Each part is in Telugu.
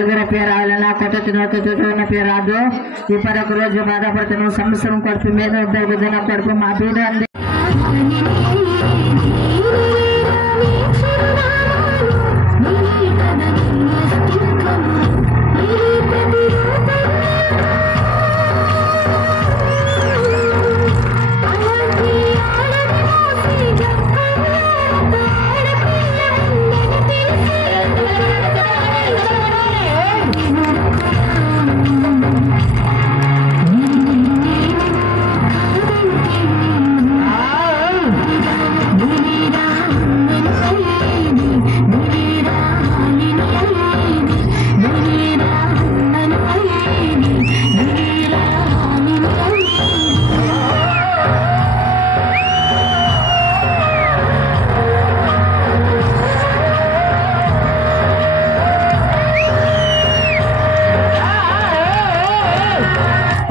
నలుగురు పేరు రావాలన్నా కొత్త తిన్న పేరు రాదు. ఇప్పుడు ఒక రోజు బాధపడుతున్నావు. సంవత్సరం కొడుకు మీద దిన కొడుకు మా బీద అంది.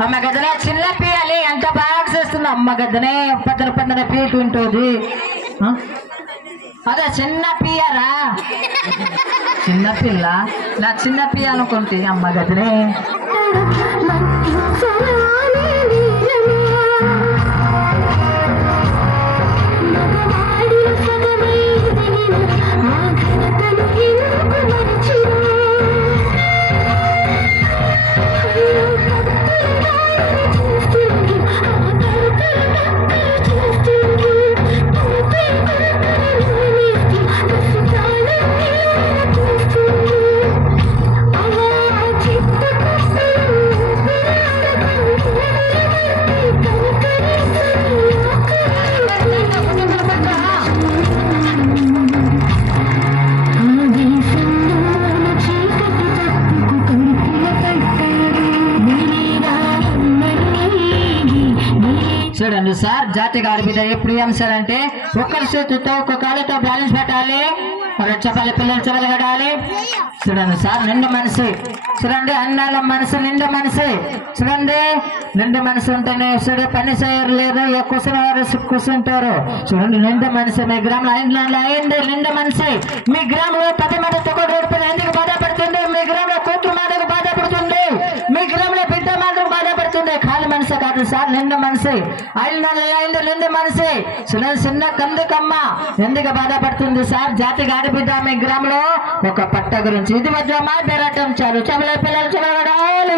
అమ్మ గదనే చిన్న పియ్యాలి ఎంత బాగా చేస్తుంది. అమ్మ గదనే పద్దన పీటు ఉంటుంది. అదే చిన్న పియ్యరా చిన్న పిల్ల నా చిన్న పియ్య అనుకుంటే అమ్మ గదనే చూడండి సార్, జాతి గారి మీద ఎప్పుడు ఏం సార్ అంటే ఒక్కరి చేతితో ఒక్క కాళ్ళతో బ్యాలెన్స్ పెట్టాలి. మరి చెప్పాలి పిల్లలు చెప్పగలగాలి. చూడండి సార్, నిండు మనసు చూడండి, అన్నాల మనసు నిండు మనసు చూడండి. నిండు మనసు ఉంటేనే చూడ పని చేయరు లేదు, కూర్చుంటారు. చూడండి నిండు మనసు మీ గ్రామంలో అయింది. నిండు మనసు మీ గ్రామంలో 10 మందితో కూడా ఎందుకు బాధపడుతుంది? మీ గ్రామంలో కూతురు మాటకు బాధపడుతుంది. మీ గ్రామంలో బిడ్డ మాటకు బాధపడుతుంది. ఖాళీ మనసు కాదు సార్, నిండు మనసు అయింది నిండు మనసు. చూడండి చిన్న కందుకమ్మ ఎందుకు బాధపడుతుంది సార్? జాతి గారి బిడ్డ మీ గ్రామంలో ఒక పట్ట గురించి ఇది మధ్య మా బెరటం చాలు చెప్పలే పిల్లలు చెప్పగలగాలి.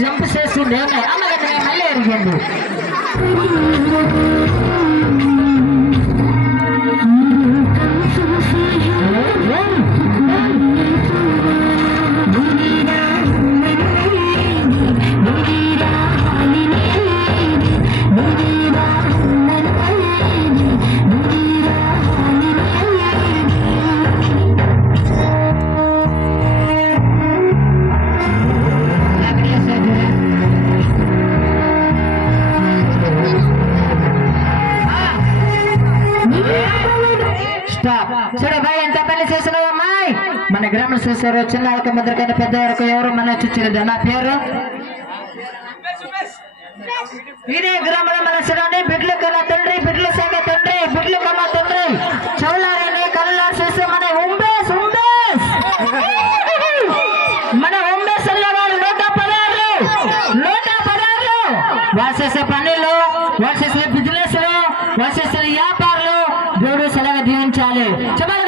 జంప్ చేసి అమ్మగడ్డ మళ్ళీ ఎరిగింది. చూడ బాయ్ ఎంత పని చేసినావమ్మాయి. మన గ్రామం చూసారు, చిన్న వాళ్ళకి ముద్రకైనా పెద్ద వరకు ఎవరు మన చూడదు. నా పేరు ఇదే గ్రామంలో మన చూడండి, బిడ్లు కన్నా తండ్రి, బిడ్లు సంగ తండ్రి, బిడ్లు కన్నా తండ్రి చౌలారని కల్లారు చేస్తే మన ఉంబేస్ మన ఉంబేస్ గారు 116 వాళ్ళు చేసే పనులు, వాళ్ళు చేసే బిజినెస్, వాళ్ళు చేసే వ్యాపారాలు దేవుడు సలహా దీవించాలి. చెప్పాలి.